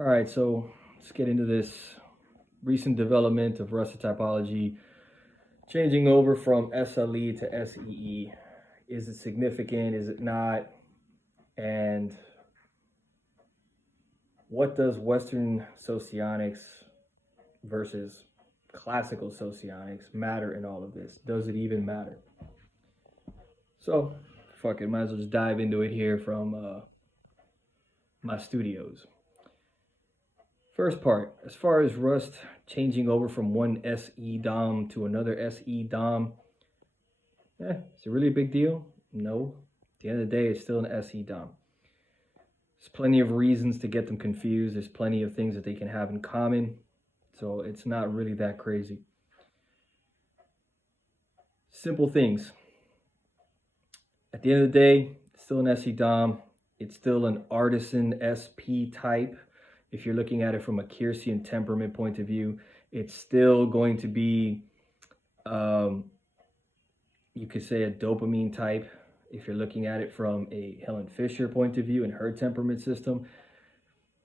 All right, so let's get into this recent development of raster typology changing over from SLE to SEE. Is it significant? Is it not? And what does Western socionics versus classical socionics matter in all of this? Does it even matter? So, fuck it, might as well just dive into it here from my studios. First part, as far as Rust changing over from one SE DOM to another SE DOM, is it really a big deal? No. At the end of the day, it's still an SE DOM. There's plenty of reasons to get them confused. There's plenty of things that they can have in common. So it's not really that crazy. Simple things. At the end of the day, it's still an SE DOM. It's still an artisan SP type. If you're looking at it from a Kiersian temperament point of view, it's still going to be, you could say, a dopamine type. If you're looking at it from a Helen Fisher point of view and her temperament system,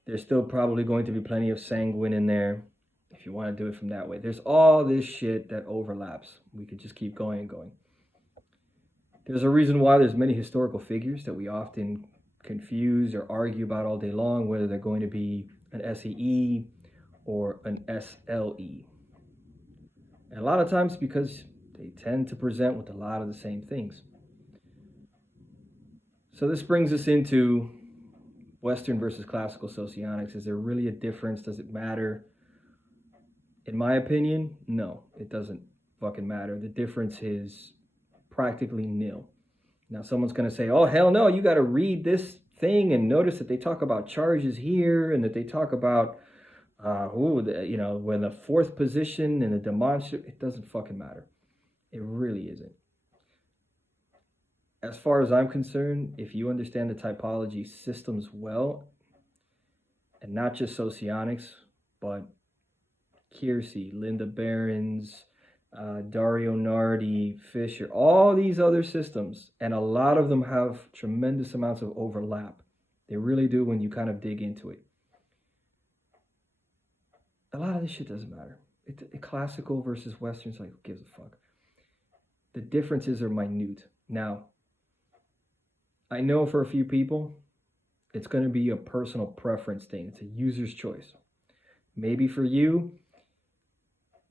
there's still probably going to be plenty of sanguine in there if you want to do it from that way. There's all this shit that overlaps. We could just keep going and going. There's a reason why there's many historical figures that we often confuse or argue about all day long, whether they're going to be an SEE or an SLE. And a lot of times because they tend to present with a lot of the same things. So this brings us into Western versus classical socionics. Is there really a difference? Does it matter? In my opinion, no, it doesn't fucking matter. The difference is practically nil. Now someone's going to say, oh, hell no, you got to read this thing and notice that they talk about charges here and that they talk about, when the fourth position and the demonstrative, it doesn't fucking matter. It really isn't. As far as I'm concerned, if you understand the typology systems well, and not just Socionics, but Kiersey, Linda Behrens, Dario Nardi, Fisher, all these other systems, and a lot of them have tremendous amounts of overlap. They really do when you kind of dig into it. A lot of this shit doesn't matter. Classical versus Western's like, who gives a fuck? The differences are minute. Now, I know for a few people, it's going to be a personal preference thing. It's a user's choice. Maybe for you,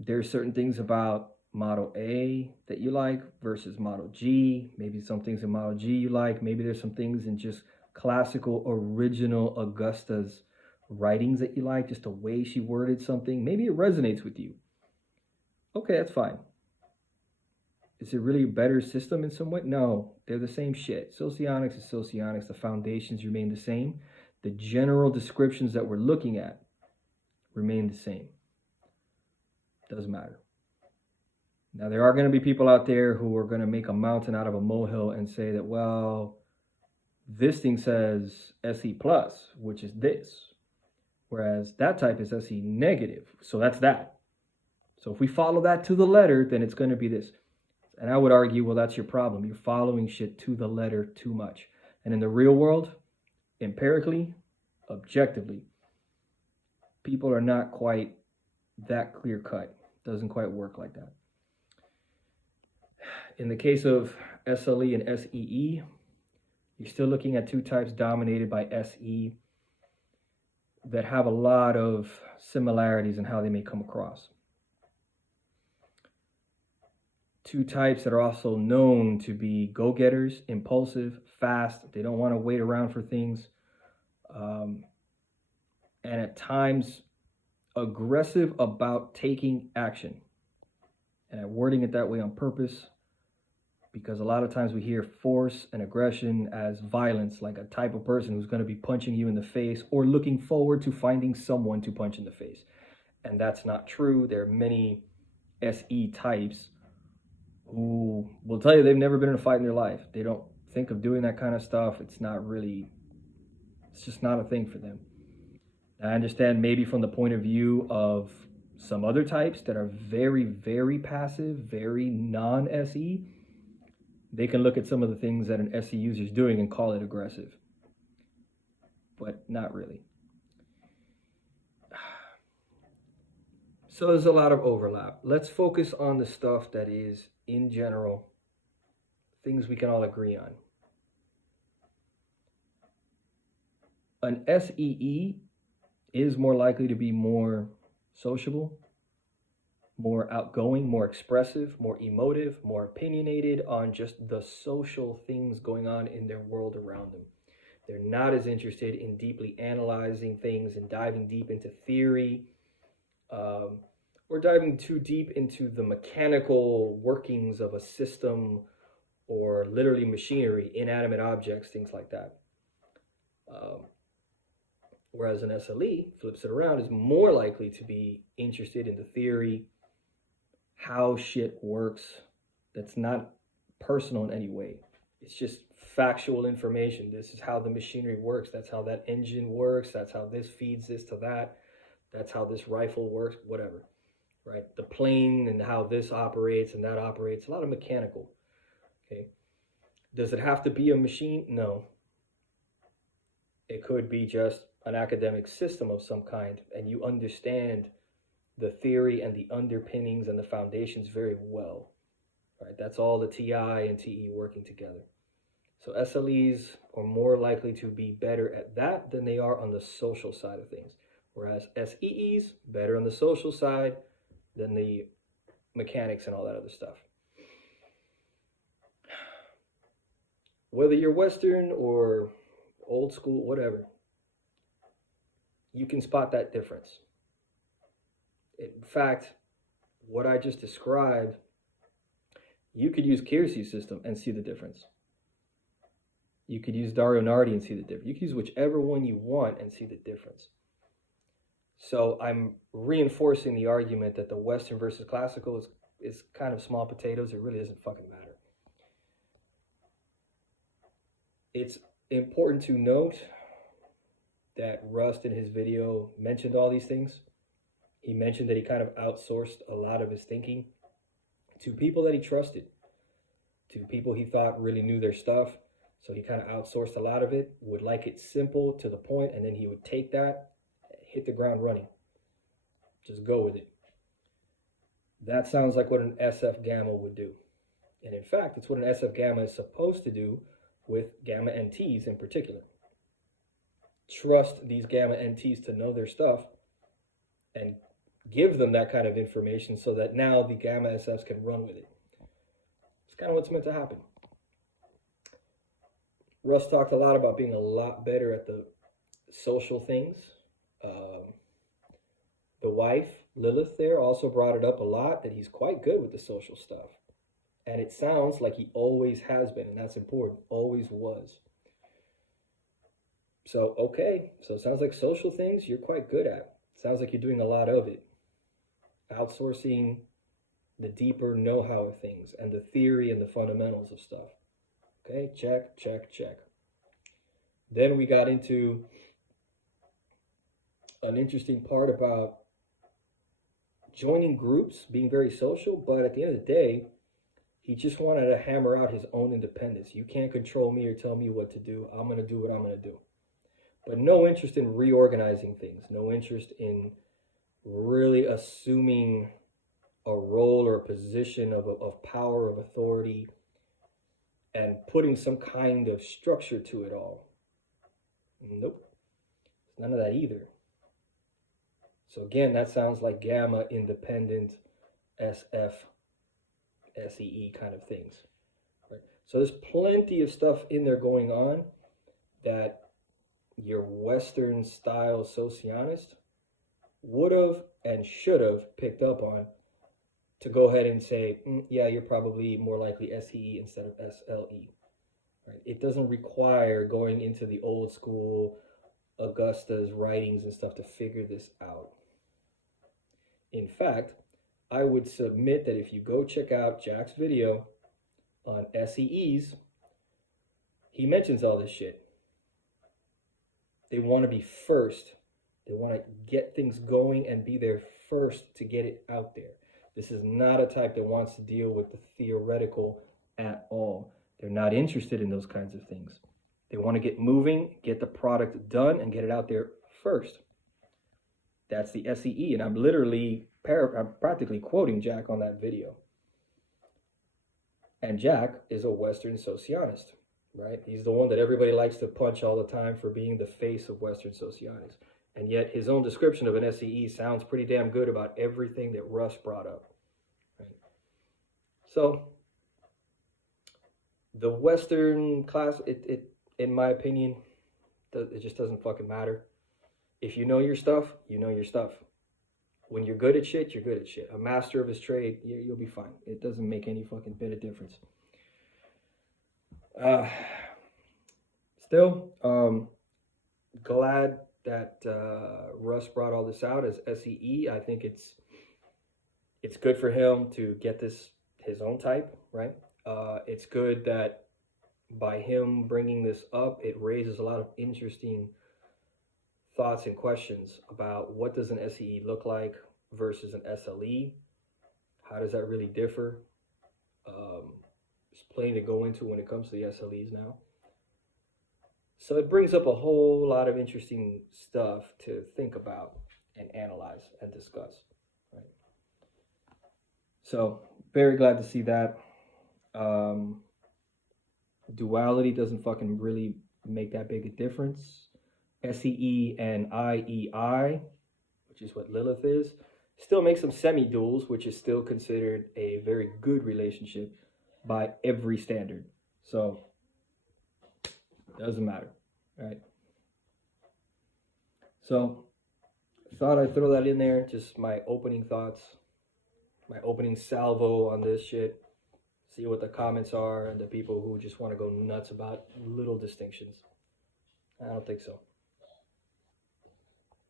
there's certain things about Model A that you like versus Model G. Maybe some things in Model G you like. Maybe there's some things in just classical, original Augusta's writings that you like, just the way she worded something. Maybe it resonates with you. Okay, that's fine. Is it really a better system in some way? No, they're the same shit. Socionics is socionics. The foundations remain the same. The general descriptions that we're looking at remain the same. Doesn't matter. Now, there are going to be people out there who are going to make a mountain out of a molehill and say that, well, this thing says SE plus, which is this. Whereas that type is SE negative. So that's that. So if we follow that to the letter, then it's going to be this. And I would argue, well, that's your problem. You're following shit to the letter too much. And in the real world, empirically, objectively, people are not quite that clear cut. Doesn't quite work like that. In the case of SLE and SEE, you're still looking at two types dominated by SE that have a lot of similarities in how they may come across. Two types that are also known to be go-getters, impulsive, fast. They don't want to wait around for things. And at times, aggressive about taking action. And I'm wording it that way on purpose because a lot of times we hear force and aggression as violence, like a type of person who's going to be punching you in the face or looking forward to finding someone to punch in the face. And that's not true. There are many SE types who will tell you they've never been in a fight in their life. They don't think of doing that kind of stuff. It's just not a thing for them. I understand maybe from the point of view of some other types that are very, very passive, very non-SE, they can look at some of the things that an SE user is doing and call it aggressive. But not really. So there's a lot of overlap. Let's focus on the stuff that is, in general, things we can all agree on. An SEE is more likely to be more sociable, more outgoing, more expressive, more emotive, more opinionated on just the social things going on in their world around them. They're not as interested in deeply analyzing things and diving deep into theory, or diving too deep into the mechanical workings of a system or literally machinery, inanimate objects, things like that. Whereas an SLE flips it around, is more likely to be interested in the theory, how shit works. That's not personal in any way. It's just factual information. This is how the machinery works. That's how that engine works. That's how this feeds this to that. That's how this rifle works, whatever, right? The plane and how this operates and that operates. A lot of mechanical, okay? Does it have to be a machine? No. It could be just an academic system of some kind, and you understand the theory and the underpinnings and the foundations very well, right? That's all the TI and TE working together. So SLEs are more likely to be better at that than they are on the social side of things, whereas SEEs better on the social side than the mechanics and all that other stuff. Whether you're Western or old school, whatever, you can spot that difference. In fact, what I just described, you could use Keirsey's system and see the difference. You could use Dario Nardi and see the difference. You can use whichever one you want and see the difference. So I'm reinforcing the argument that the Western versus classical is kind of small potatoes. It really doesn't fucking matter. It's important to note that Rust in his video mentioned all these things. He mentioned that he kind of outsourced a lot of his thinking to people that he trusted, to people he thought really knew their stuff. So he kind of outsourced a lot of it, would like it simple to the point, and then he would take that, hit the ground running. Just go with it. That sounds like what an SF gamma would do. And in fact, it's what an SF gamma is supposed to do with gamma NTs in particular. Trust these gamma NTs to know their stuff and give them that kind of information so that now the gamma SFs can run with it. It's kind of what's meant to happen. Russ talked a lot about being a lot better at the social things. The wife, Lilith, there also brought it up a lot, that he's quite good with the social stuff. And it sounds like he always has been, and that's important, always was. So, okay, so it sounds like social things you're quite good at. Sounds like you're doing a lot of it. Outsourcing the deeper know-how of things and the theory and the fundamentals of stuff. Okay, check, check, check. Then we got into an interesting part about joining groups, being very social, but at the end of the day, he just wanted to hammer out his own independence. You can't control me or tell me what to do. I'm going to do what I'm going to do. But no interest in reorganizing things. No interest in really assuming a role or a position of power, of authority, and putting some kind of structure to it all. Nope. None of that either. So again, that sounds like gamma, independent, SF, SEE kind of things. Right? So there's plenty of stuff in there going on that your Western style socionist would have and should have picked up on to go ahead and say, yeah, you're probably more likely SEE instead of SLE. Right? It doesn't require going into the old school Augusta's writings and stuff to figure this out. In fact, I would submit that if you go check out Jack's video on SEEs, he mentions all this shit. They want to be first. They want to get things going and be there first to get it out there. This is not a type that wants to deal with the theoretical at all. They're not interested in those kinds of things. They want to get moving, get the product done, and get it out there first. That's the SEE, and I'm literally I'm practically quoting Jack on that video. And Jack is a Western Socionist, right? He's the one that everybody likes to punch all the time for being the face of Western Socionics. And yet his own description of an SEE sounds pretty damn good about everything that Russ brought up. Right? So the Western class, in my opinion, it just doesn't fucking matter. If you know your stuff, you know your stuff. When you're good at shit, you're good at shit. A master of his trade, you'll be fine. It doesn't make any fucking bit of difference. Still, glad that Russ brought all this out as SEE. I think it's good for him to get this his own type, right? It's good that by him bringing this up, it raises a lot of interesting thoughts and questions about what does an SEE look like versus an SLE. How does that really differ? There's plenty to go into when it comes to the SLEs now. So it brings up a whole lot of interesting stuff to think about and analyze and discuss. Right? So very glad to see that. Duality doesn't fucking really make that big a difference. SEE and IEI, which is what Lilith is, still makes some semi-duals, which is still considered a very good relationship by every standard. So doesn't matter, right? So thought I'd throw that in there, just my opening thoughts, my opening salvo on this shit. See what the comments are and the people who just want to go nuts about little distinctions. I don't think so.